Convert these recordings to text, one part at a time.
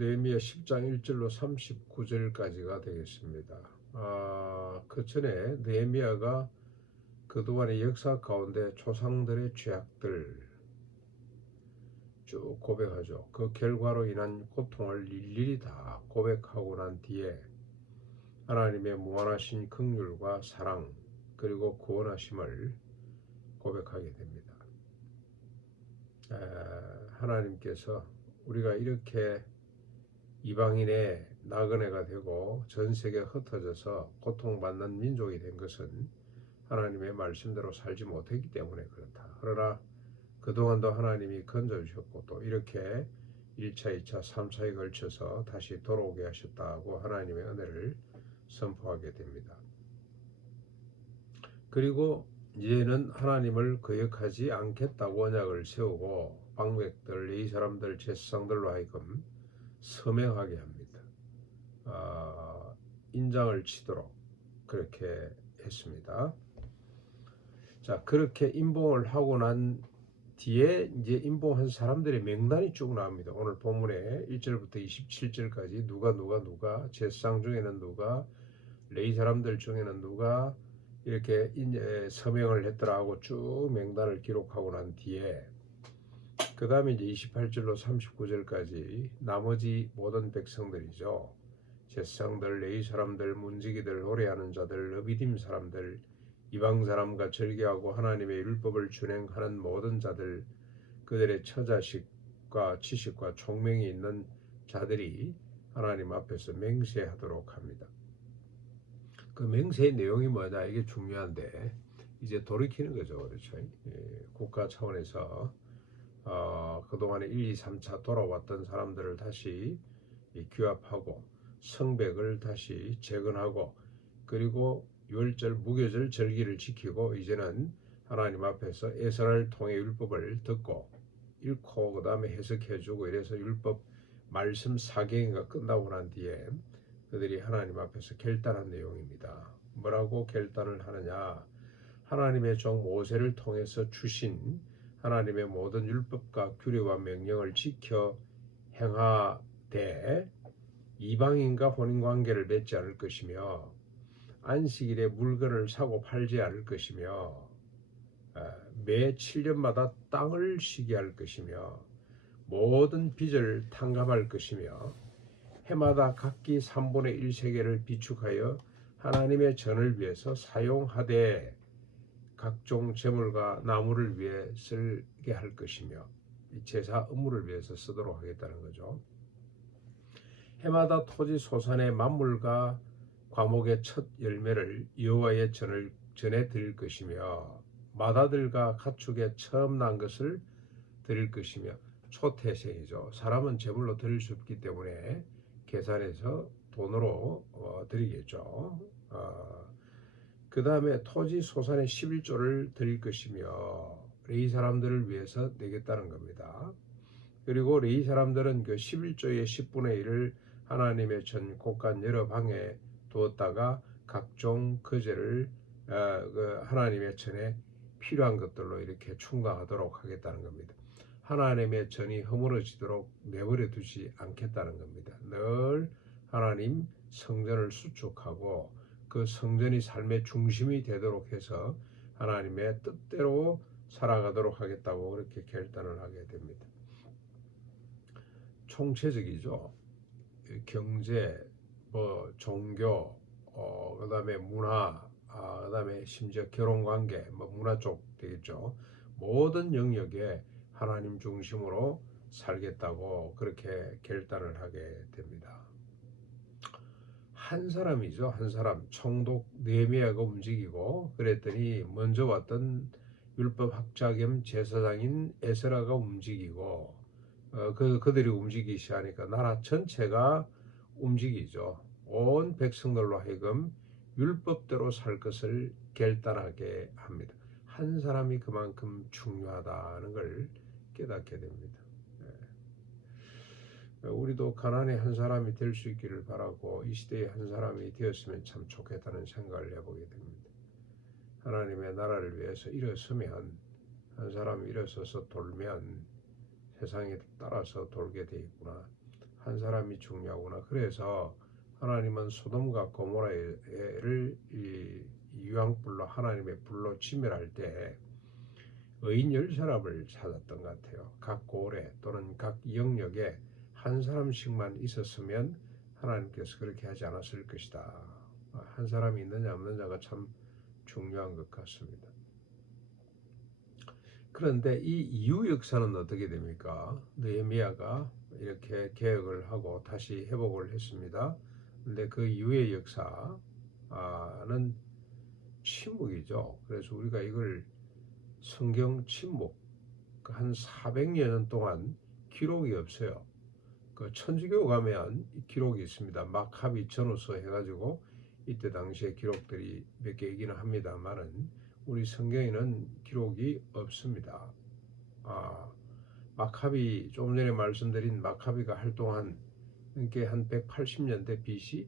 느헤미야 10장 1절로 39절까지가 되겠습니다. 그 전에 느헤미야가 그동안의 역사 가운데 조상들의 죄악들 쭉 고백하죠. 그 결과로 인한 고통을 일일이 다 고백하고 난 뒤에 하나님의 무한하신 긍휼과 사랑 그리고 구원하심을 고백하게 됩니다. 하나님께서 우리가 이렇게 이방인의 나그네가 되고 전 세계에 흩어져서 고통받는 민족이 된 것은 하나님의 말씀대로 살지 못했기 때문에 그렇다. 그러나 그동안도 하나님이 건져주셨고 또 이렇게 1차, 2차, 3차에 걸쳐서 다시 돌아오게 하셨다고 하나님의 은혜를 선포하게 됩니다. 그리고 이제는 하나님을 거역하지 않겠다고 언약을 세우고 방백들, 이 사람들, 제사장들로 하여금 서명하게 합니다. 인장을 치도록 그렇게 했습니다. 자, 그렇게 임봉을 하고 난 뒤에 이제 임봉한 사람들의 명단이 쭉 나옵니다. 오늘 본문에 1절부터 27절까지 누가 제사장 중에는 누가 레위 사람들 중에는 누가 이렇게 서명을 했더라 하고 쭉 명단을 기록하고 난 뒤에 그 다음에 이제 28절로 39절까지 나머지 모든 백성들이죠. 제사장들, 레위 사람들, 문지기들, 노래하는 자들, 르비딤 사람들, 이방 사람과 절개하고 하나님의 율법을 준행하는 모든 자들, 그들의 처자식과 지식과 총명이 있는 자들이 하나님 앞에서 맹세하도록 합니다. 그 맹세의 내용이 뭐냐, 이게 중요한데 이제 돌이키는 거죠. 그렇죠? 국가 차원에서 그동안에 1, 2, 3차 돌아왔던 사람들을 다시 규합하고 성백을 다시 재건하고 그리고 유월절, 무교절, 절기를 지키고 이제는 하나님 앞에서 에스라를 통해 율법을 듣고 읽고 그 다음에 해석해주고 이래서 율법 말씀 4경이가 끝나고 난 뒤에 그들이 하나님 앞에서 결단한 내용입니다. 뭐라고 결단을 하느냐? 하나님의 종 모세를 통해서 주신 하나님의 모든 율법과 규례와 명령을 지켜 행하되 이방인과 혼인관계를 맺지 않을 것이며 안식일에 물건을 사고 팔지 않을 것이며 매 7년마다 땅을 쉬게 할 것이며 모든 빚을 탕감할 것이며 해마다 각기 3분의 1 세겔을 비축하여 하나님의 전을 위해서 사용하되 각종 제물과 나무를 위해 쓰게 할 것이며 제사 업무를 위해서 쓰도록 하겠다는 거죠. 해마다 토지 소산의 만물과 과목의 첫 열매를 여호와의 전에 드릴 것이며 마다들과 가축의 처음 난 것을 드릴 것이며 초태생이죠. 사람은 제물로 드릴 수 없기 때문에 계산해서 돈으로 드리겠죠. 그 다음에 토지 소산의 11조를 드릴 것이며 레위 사람들을 위해서 내겠다는 겁니다. 그리고 레위 사람들은 그 11조의 10분의 1을 하나님의 전 곳간 여러 방에 두었다가 각종 거제를 그 하나님의 전에 필요한 것들로 이렇게 충당하도록 하겠다는 겁니다. 하나님의 전이 허물어지도록 내버려 두지 않겠다는 겁니다. 늘 하나님 성전을 수축하고 그 성전이 삶의 중심이 되도록 해서 하나님의 뜻대로 살아가도록 하겠다고 그렇게 결단을 하게 됩니다. 총체적이죠. 경제, 종교, 그다음에 문화, 그다음에 심지어 결혼관계, 문화 쪽 되겠죠. 모든 영역에 하나님 중심으로 살겠다고 그렇게 결단을 하게 됩니다. 한 사람이죠. 한 사람 총독 느헤미야가 움직이고 그랬더니 먼저 왔던 율법학자 겸 제사장인 에스라가 움직이고 그들이 움직이기 시작하니까 나라 전체가 움직이죠. 온 백성들로 하여금 율법대로 살 것을 결단하게 합니다. 한 사람이 그만큼 중요하다는 걸 깨닫게 됩니다. 우리도 가난의 한 사람이 될 수 있기를 바라고 이 시대의 한 사람이 되었으면 참 좋겠다는 생각을 해보게 됩니다. 하나님의 나라를 위해서 일어서면 한 사람이 일어서서 돌면 세상에 따라서 돌게 돼 있구나. 한 사람이 중요하구나. 그래서 하나님은 소돔과 고모라를 유황불로 하나님의 불로 진멸할 때 의인 10사람을 찾았던 것 같아요. 각 고래 또는 각 영역에 한 사람씩만 있었으면 하나님께서 그렇게 하지 않았을 것이다. 한 사람이 있느냐 없느냐가 참 중요한 것 같습니다. 그런데 이 이후 역사는 어떻게 됩니까? 느헤미야가 이렇게 개혁을 하고 다시 회복을 했습니다. 근데 그 이후의 역사는 침묵이죠. 그래서 우리가 이걸 성경 침묵, 한 400여 년 동안 기록이 없어요. 그 천주교 가면 기록이 있습니다. 마카비 전후서 해가지고 이때 당시에 기록들이 몇 개 있기는 합니다만은 우리 성경에는 기록이 없습니다. 마카비 조금 전에 말씀드린 마카비가 활동한 게 한 180년대 BC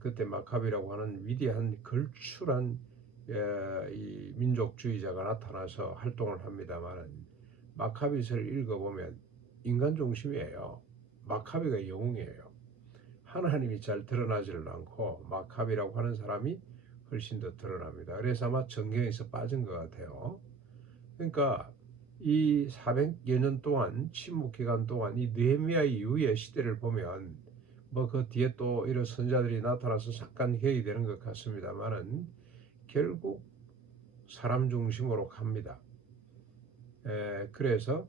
그때 마카비라고 하는 위대한 걸출한 이 민족주의자가 나타나서 활동을 합니다만은 마카비서를 읽어보면 인간 중심이에요. 마카비가 영웅이에요. 하나님이 잘 드러나지를 않고 마카비라고 하는 사람이 훨씬 더 드러납니다. 그래서 아마 정경에서 빠진 것 같아요. 그러니까 이 400여 년 동안 침묵 기간 동안 이 느헤미야 이후의 시대를 보면 뭐 그 뒤에 또 이런 선자들이 나타나서 잠깐 개혁이 되는 것 같습니다만은 결국 사람 중심으로 갑니다. 그래서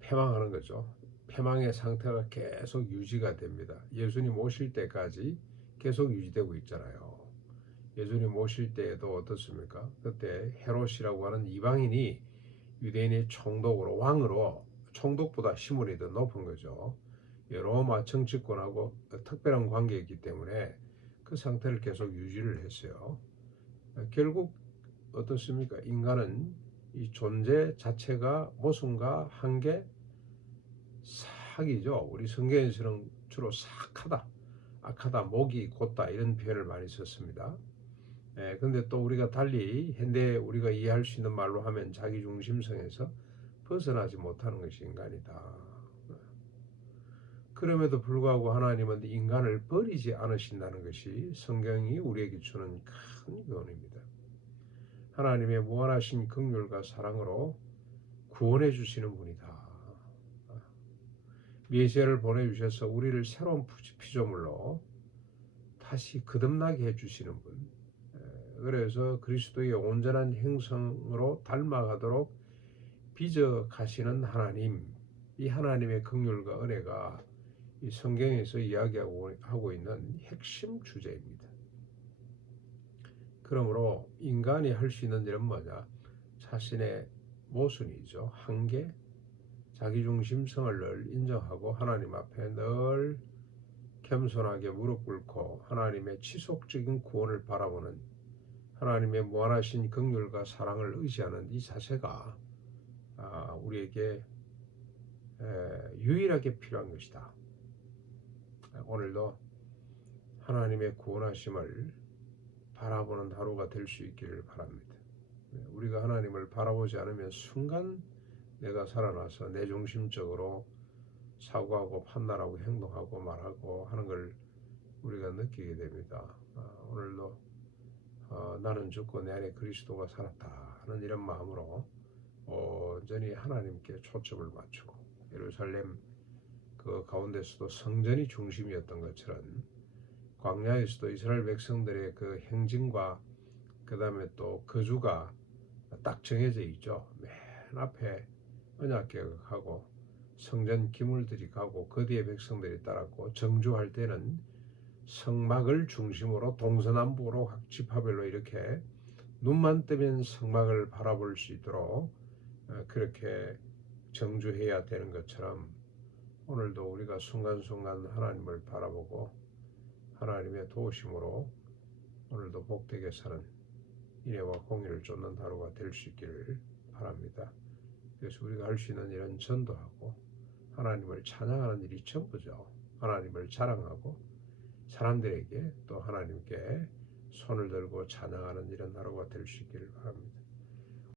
패망하는 거죠. 패망의 상태가 계속 유지가 됩니다. 예수님 오실 때까지 계속 유지되고 있잖아요. 예수님 오실 때에도 어떻습니까? 그때 헤롯이라고 하는 이방인이 유대인의 총독으로 왕으로 총독보다 시몬이 더 높은 거죠. 로마 정치권하고 특별한 관계이기 때문에 그 상태를 계속 유지를 했어요. 결국 어떻습니까? 인간은 이 존재 자체가 모순과 한계, 삭이죠. 우리 성경에서는 주로 삭하다, 악하다, 목이 곧다 이런 표현을 많이 썼습니다. 근데 또 우리가 달리 현대 우리가 이해할 수 있는 말로 하면 자기중심성에서 벗어나지 못하는 것이 인간이다. 그럼에도 불구하고 하나님은 인간을 버리지 않으신다는 것이 성경이 우리에게 주는 큰 교훈입니다. 하나님의 무한하신 긍휼과 사랑으로 구원해 주시는 분이다. 메시아를 보내주셔서 우리를 새로운 피조물로 다시 거듭나게 해주시는 분. 그래서 그리스도의 온전한 형성으로 닮아가도록 빚어 가시는 하나님, 이 하나님의 긍휼과 은혜가 이 성경에서 이야기하고 있는 핵심 주제입니다. 그러므로 인간이 할 수 있는 일은 뭐냐? 자신의 모순이죠. 한계, 자기중심성을 늘 인정하고 하나님 앞에 늘 겸손하게 무릎 꿇고 하나님의 지속적인 구원을 바라보는 하나님의 무한하신 긍휼과 사랑을 의지하는 이 자세가 우리에게 유일하게 필요한 것이다. 오늘도 하나님의 구원하심을 바라보는 하루가 될 수 있기를 바랍니다. 우리가 하나님을 바라보지 않으면 순간 내가 살아나서 내 중심적으로 사고하고 판단하고 행동하고 말하고 하는 걸 우리가 느끼게 됩니다. 오늘도 나는 죽고 내 안에 그리스도가 살았다 하는 이런 마음으로 온전히 하나님께 초점을 맞추고 예루살렘 그 가운데서도 성전이 중심이었던 것처럼 광야에서도 이스라엘 백성들의 그 행진과 그 다음에 또 거주가 딱 정해져 있죠. 맨 앞에 언약궤하고 성전 기물들이 가고 그 뒤에 백성들이 따랐고 정주할 때는 성막을 중심으로 동서남북으로 각 지파별로 이렇게 눈만 뜨면 성막을 바라볼 수 있도록 그렇게 정주해야 되는 것처럼 오늘도 우리가 순간순간 하나님을 바라보고 하나님의 도우심으로 오늘도 복되게 사는 인애와 공의를 쫓는 하루가 될 수 있기를 바랍니다. 그래서 우리가 할 수 있는 일은 전도하고 하나님을 찬양하는 일이 전부죠. 하나님을 자랑하고 사람들에게 또 하나님께 손을 들고 찬양하는 이런 하루가 될 수 있기를 바랍니다.